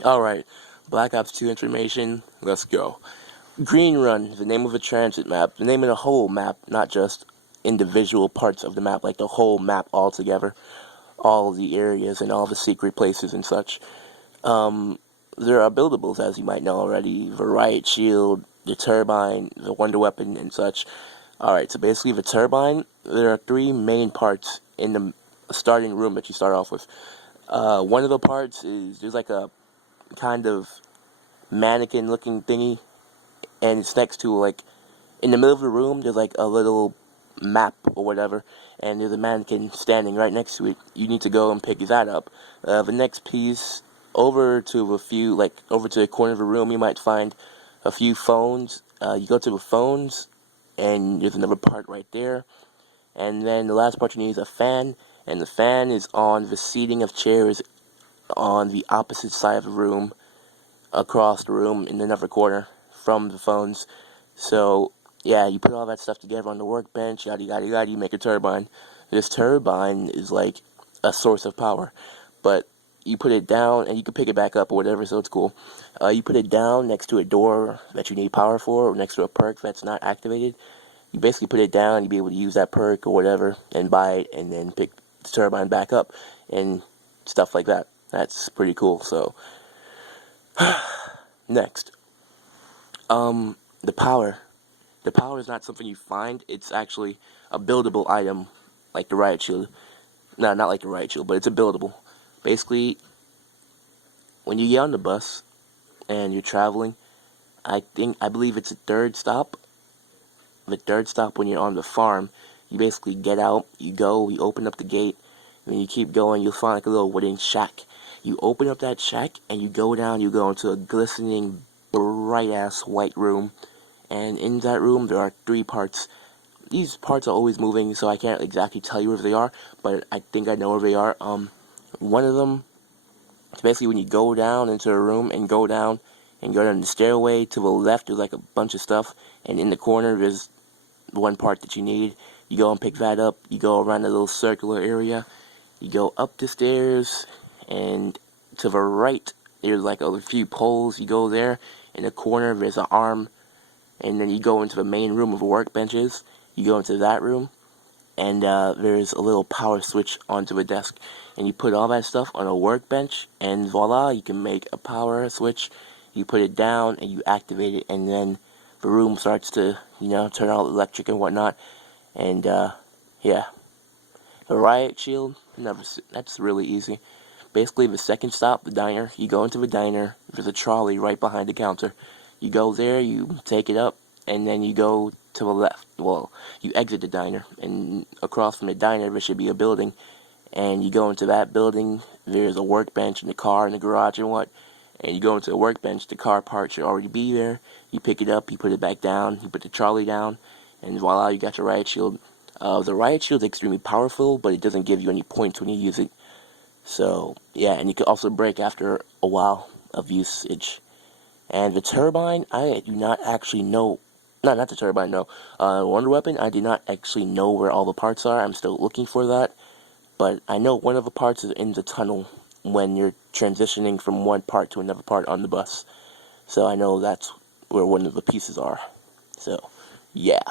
Alright, Black Ops 2 information, let's go. Green Run, the name of a transit map, the name of the whole map, not just individual parts of the map, like the whole map altogether, all the areas and all the secret places and such. There are buildables, as you might know already, the riot shield, the turbine, the wonder weapon, and such. Alright, so basically the turbine, there are three main parts in the starting room that you start off with. One of the parts is, there's like a kind of mannequin looking thingy, and it's next to, like, in the middle of the room there's like a little map or whatever, and there's a mannequin standing right next to it. You need to go and pick that up. The next piece, over to the corner of the room, you might find a few phones. You go to the phones, and there's another part right there. And then the last part you need is a fan, and the fan is on the seating of chairs on the opposite side of the room, across the room in another corner from the phones. So yeah, you put all that stuff together on the workbench, yada yada yada, you make a turbine. This turbine is like a source of power, but you put it down and you can pick it back up or whatever, so it's cool. You put it down next to a door that you need power for, or next to a perk that's not activated. You basically put it down, you'll be able to use that perk or whatever and buy it, and then pick the turbine back up and stuff like that. That's pretty cool. So next, the power. The power is not something you find. It's actually a buildable item, like the riot shield. No, not like the riot shield, but it's a buildable. Basically, when you get on the bus and you're traveling, I believe it's the third stop. The third stop when you're on the farm, you basically get out, you open up the gate, and you keep going, you'll find like a little wooden shack. You open up that shack, and you go down, you go into a glistening, bright-ass white room, and in that room, there are three parts. These parts are always moving, so I can't exactly tell you where they are, but I think I know where they are. One of them, basically when you go down into a room, and go down the stairway, to the left, there's like a bunch of stuff, and in the corner, there's one part that you need. You go and pick that up, you go around a little circular area, you go up the stairs, and to the right, there's like a few poles. You go there, in the corner, there's an arm, and then you go into the main room of workbenches. You go into that room, and there's a little power switch onto a desk, and you put all that stuff on a workbench, and voila, you can make a power switch. You put it down, and you activate it, and then the room starts to, turn on electric and whatnot. And yeah, the riot shield, that's really easy. Basically, the second stop, the diner, you go into the diner, there's a trolley right behind the counter. You go there, you take it up, and then you go to the left. Well, you exit the diner, and across from the diner, there should be a building. And you go into that building, there's a workbench and a car in the garage and what. And you go into the workbench, the car part should already be there. You pick it up, you put it back down, you put the trolley down, and voila, you got your riot shield. The riot shield is extremely powerful, but it doesn't give you any points when you use it. So, yeah, and you can also break after a while of usage. And the turbine, I do not actually know. No, not the turbine, no. Wonder weapon, I do not actually know where all the parts are. I'm still looking for that. But I know one of the parts is in the tunnel when you're transitioning from one part to another part on the bus. So I know that's where one of the pieces are. So, yeah.